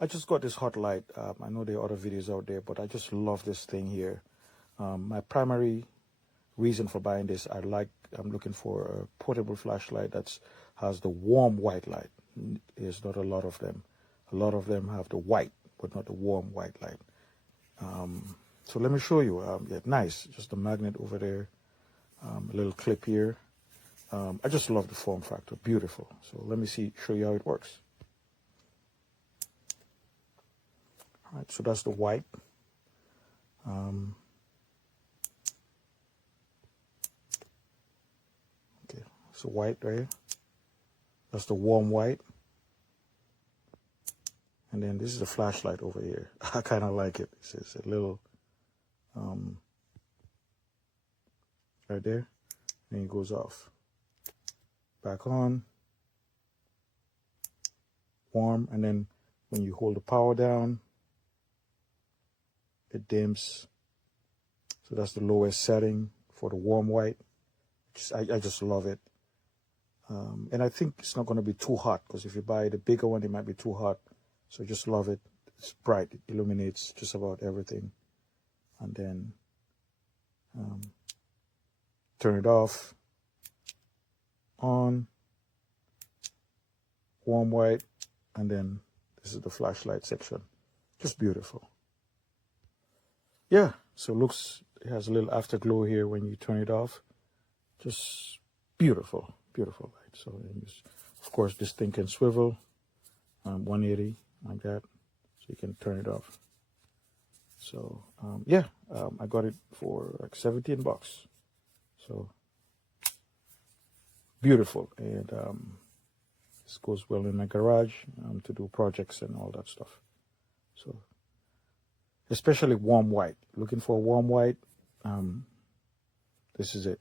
I just got this hot light. I know there are other videos out there, but I just love this thing here. My primary reason for buying this, I'm looking for a portable flashlight that has the warm white light. There's not a lot of them. A lot of them have the white, but not the warm white light. So let me show you. Yeah, nice. Just a magnet over there. A little clip here. I just love the form factor. Beautiful. So let me show you how it works. All right, so that's the white. Okay, so white right here. That's the warm white. And then this is the flashlight over here. I kind of like it. It's a little, right there. And it goes off. Back on. Warm. And then when you hold the power down, it dims. So that's the lowest setting for the warm white. I just love it. And I think it's not going to be too hot, because if you buy the bigger one, it might be too hot. So just love it. It's bright. It illuminates just about everything. And then turn it off. On. Warm white. And then this is the flashlight section. Just beautiful. Yeah, so it has a little afterglow here when you turn it off. Just beautiful, beautiful light. So, of course, this thing can swivel 180 like that, so you can turn it off. So, yeah, I got it for like $17. So, beautiful. And this goes well in my garage to do projects and all that stuff. So, especially warm white. Looking for warm white, this is it.